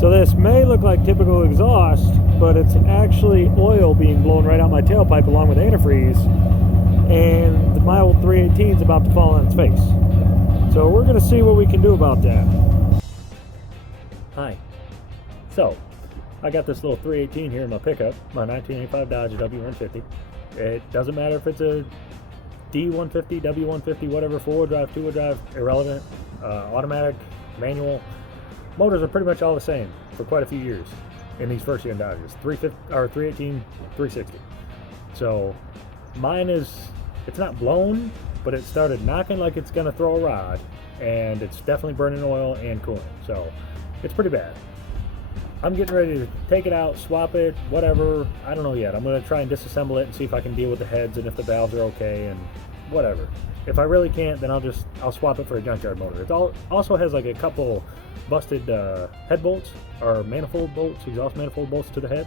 So this may look like typical exhaust, but it's actually oil being blown right out my tailpipe along with antifreeze, and my old 318 is about to fall on its face. So we're going to see what we can do about that. Hi. So, I got this little 318 here in my pickup, my 1985 Dodge W150. It doesn't matter if it's a D150, W150, whatever, four-wheel drive, two-wheel drive, irrelevant, automatic, manual. Motors are pretty much all the same for quite a few years in these first-gen Dodges, 318, 360. So mine it's not blown, but it started knocking like it's gonna throw a rod, and it's definitely burning oil and coolant. So it's pretty bad. I'm getting ready to take it out, swap it, whatever. I don't know yet. I'm gonna try and disassemble it and see if I can deal with the heads and if the valves are okay and whatever. If I really can't, then I'll swap it for a junkyard motor. It also has like a couple busted head bolts or manifold bolts, exhaust manifold bolts to the head.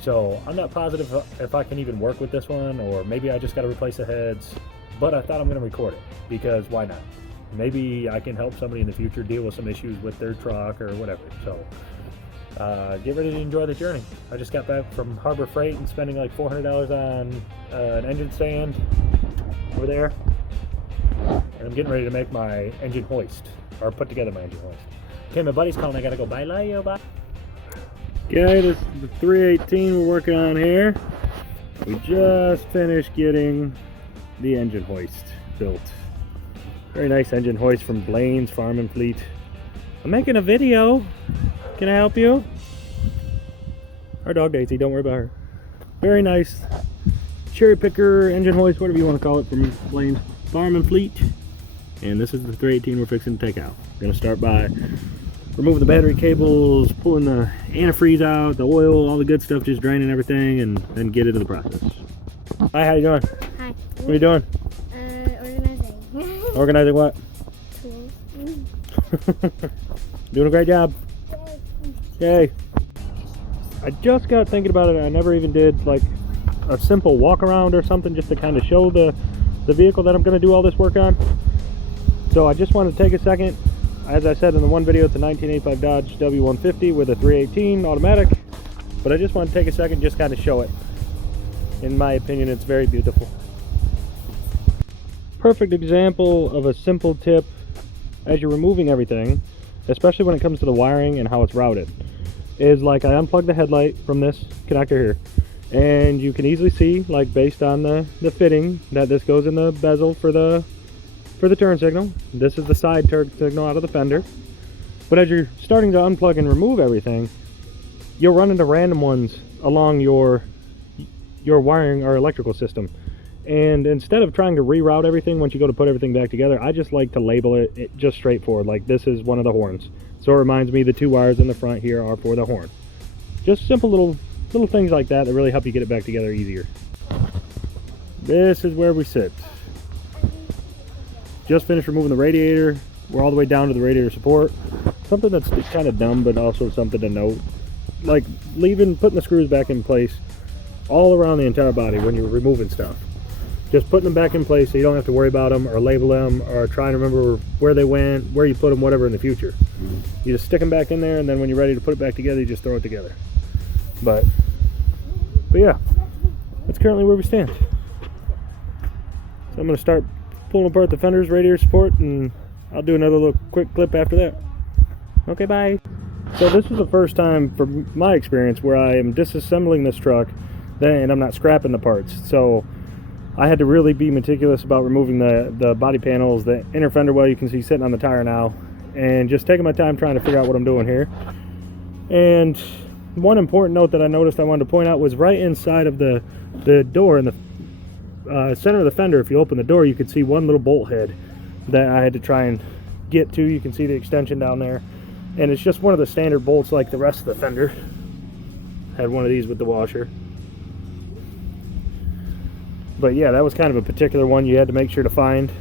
So I'm not positive if I can even work with this one, or maybe I just got to replace the heads. But I thought I'm going to record it because why not? Maybe I can help somebody in the future deal with some issues with their truck or whatever. So get ready to enjoy the journey. I just got back from Harbor Freight and spending like $400 on an engine stand over there, and I'm getting ready to make my engine hoist, or put together my engine hoist. Okay, my buddy's calling. I gotta go. Bye, Leo. Bye. Okay, this is the 318 we're working on here. We just finished getting the engine hoist built. Very nice engine hoist from Blaine's Farm and Fleet. I'm making a video. Can I help you? Our dog Daisy, don't worry about her. Very nice cherry picker engine hoist, whatever you want to call it, from Blaine's Farm and Fleet. And this is the 318 we're fixing to take out. We're going to start by removing the battery cables, pulling the antifreeze out, the oil, all the good stuff, just draining everything, and then get into the process. Hi, how you doing? Hi. What are you doing? Organizing. Organizing what? Tools. Doing a great job. Yay. I just got thinking about it. I never even did like a simple walk around or something just to kind of show the vehicle that I'm going to do all this work on. So I just wanted to take a second. As I said in the one video, it's a 1985 Dodge W150 with a 318 automatic, but I just want to take a second, just kind of show it. In my opinion, it's very beautiful. Perfect example of a simple tip as you're removing everything, especially when it comes to the wiring and how it's routed, is like I unplugged the headlight from this connector here, and you can easily see, like based on the fitting, that this goes in the bezel for the turn signal. This is the side turn signal out of the fender. But as you're starting to unplug and remove everything, you'll run into random ones along your wiring or electrical system. And instead of trying to reroute everything once you go to put everything back together, I just like to label it just straightforward, like this is one of the horns. So it reminds me the two wires in the front here are for the horn. Just simple little things like that really help you get it back together easier. This is where we sit. Just finished removing the radiator. We're all the way down to the radiator support. Something that's kind of dumb, but also something to note. Like putting the screws back in place all around the entire body when you're removing stuff. Just putting them back in place so you don't have to worry about them or label them or try to remember where they went, where you put them, whatever in the future. You just stick them back in there, and then when you're ready to put it back together, you just throw it together. But yeah, that's currently where we stand. So I'm going to start pulling apart the fenders, radiator support, and I'll do another little quick clip after that. Okay, bye. So this is the first time from my experience where I am disassembling this truck and I'm not scrapping the parts. So I had to really be meticulous about removing the body panels, the inner fender well you can see sitting on the tire now, and just taking my time trying to figure out what I'm doing here. And one important note that I noticed I wanted to point out was right inside of the door in the center of the fender. If you open the door, you could see one little bolt head that I had to try and get to. You can see the extension down there, and it's just one of the standard bolts like the rest of the fender. Had one of these with the washer. But yeah, that was kind of a particular one you had to make sure to find.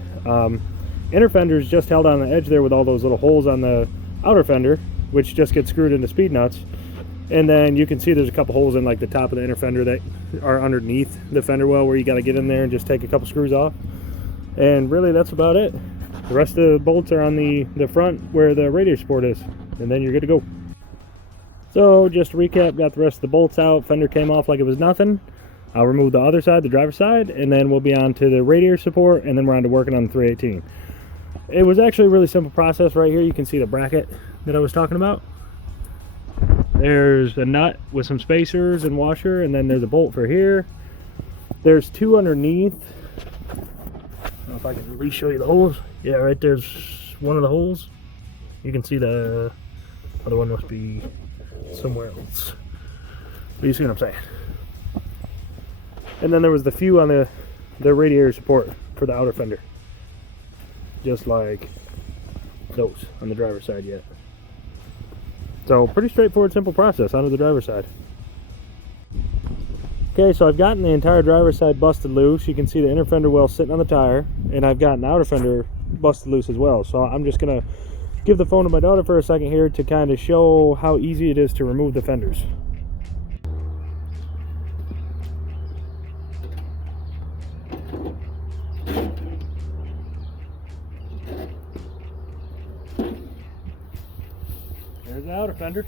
Inner fender is just held on the edge there with all those little holes on the outer fender, which just get screwed into speed nuts. And then you can see there's a couple holes in like the top of the inner fender that are underneath the fender well where you got to get in there and just take a couple screws off. And really that's about it. The rest of the bolts are on the front where the radiator support is, and then you're good to go. So just to recap, got the rest of the bolts out, fender came off like it was nothing. I'll remove the other side, the driver's side, and then we'll be on to the radiator support, and then we're on to working on the 318. It was actually a really simple process. Right here you can see the bracket that I was talking about. There's a nut with some spacers and washer, and then there's a bolt for here. There's two underneath. I don't know if I can at least show you the holes. Yeah, right there's one of the holes. You can see the other one must be somewhere else. But you see what I'm saying. And then there was the few on the radiator support for the outer fender. Just like those on the driver's side yet. So pretty straightforward, simple process onto the driver's side. Okay, so I've gotten the entire driver's side busted loose. You can see the inner fender well sitting on the tire, and I've gotten the outer fender busted loose as well. So I'm just gonna give the phone to my daughter for a second here to kind of show how easy it is to remove the fenders. There's the outer fender.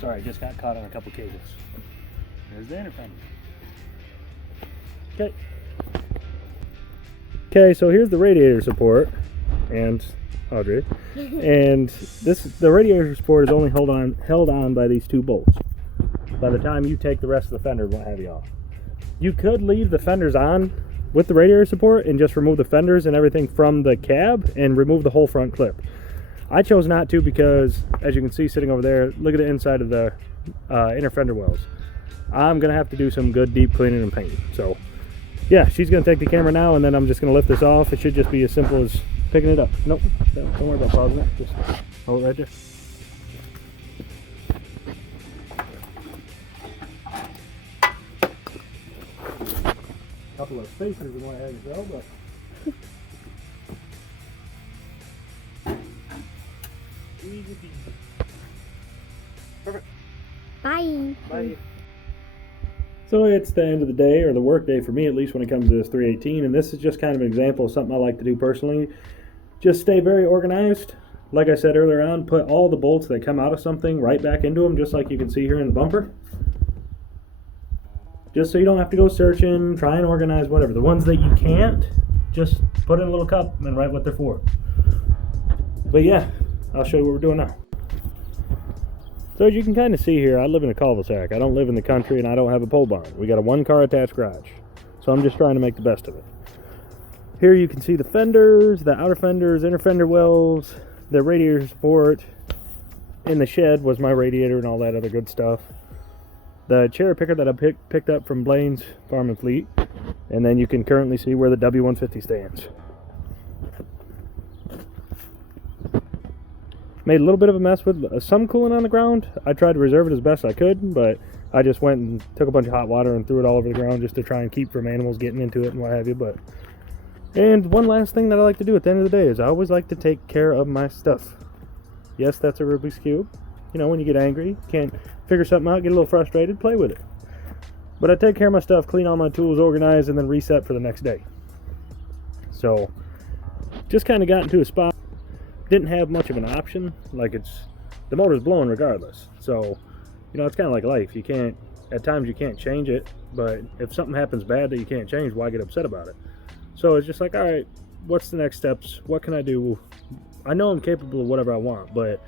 Sorry, I just got caught on a couple cables. There's the inner fender. Okay. Okay, so here's the radiator support, and Audrey, and the radiator support is only held on by these two bolts. By the time you take the rest of the fender and what have you off, you could leave the fenders on with the radiator support and just remove the fenders and everything from the cab and remove the whole front clip. I chose not to because, as you can see sitting over there, look at the inside of the inner fender wells. I'm gonna have to do some good deep cleaning and painting. So yeah, she's gonna take the camera now, and then I'm just gonna lift this off. It should just be as simple as picking it up. Nope, don't worry about pausing it. Just hold it right there. Couple of spacers and what have you, but easy peasy. Perfect. Bye. Bye. So it's the end of the day, or the work day for me at least, when it comes to this 318, and this is just kind of an example of something I like to do personally. Just stay very organized. Like I said earlier on, put all the bolts that come out of something right back into them, just like you can see here in the bumper. Just so you don't have to go searching, try and organize, whatever. The ones that you can't, just put in a little cup and write what they're for. But yeah, I'll show you what we're doing now. So as you can kind of see here, I live in a cul-de-sac. I don't live in the country, and I don't have a pole barn. We got a one-car attached garage. So I'm just trying to make the best of it. Here you can see the fenders, the outer fenders, inner fender wells, the radiator support. In the shed was my radiator and all that other good stuff. The cherry picker that I picked up from Blaine's Farm and Fleet. And then you can currently see where the W150 stands. Made a little bit of a mess with some coolant on the ground. I tried to reserve it as best I could, but I just went and took a bunch of hot water and threw it all over the ground just to try and keep from animals getting into it and what have you. And one last thing that I like to do at the end of the day is I always like to take care of my stuff. Yes, that's a Rubik's Cube. You know, when you get angry, can't figure something out, get a little frustrated, play with it. But I take care of my stuff, clean all my tools, organize, and then reset for the next day. So, just kind of got into a spot. Didn't have much of an option. Like, the motor's blowing regardless. So, you know, it's kind of like life. You can't, at times you can't change it, but if something happens bad that you can't change, why get upset about it? So it's just like, all right, what's the next steps? What can I do? I know I'm capable of whatever I want, but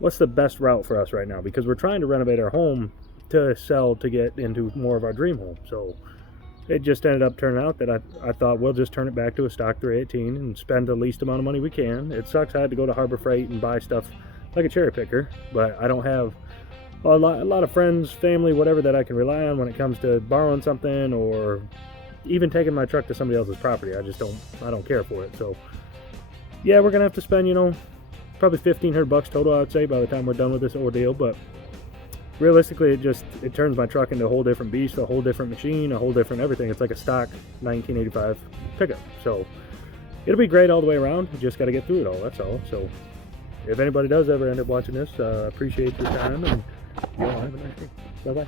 what's the best route for us right now? Because we're trying to renovate our home to sell to get into more of our dream home. So it just ended up turning out that I thought we'll just turn it back to a stock 318 and spend the least amount of money we can. It sucks I had to go to Harbor Freight and buy stuff like a cherry picker, but I don't have a lot of friends, family, whatever that I can rely on when it comes to borrowing something or even taking my truck to somebody else's property. I don't care for it. So yeah, we're gonna have to spend, you know, probably $1,500 total, I would say, by the time we're done with this ordeal. But realistically, it turns my truck into a whole different beast, a whole different machine, a whole different everything. It's like a stock 1985 pickup. So it'll be great all the way around. You just got to get through it all. That's all. So if anybody does ever end up watching this, appreciate your time, and you all have a nice day. Bye bye.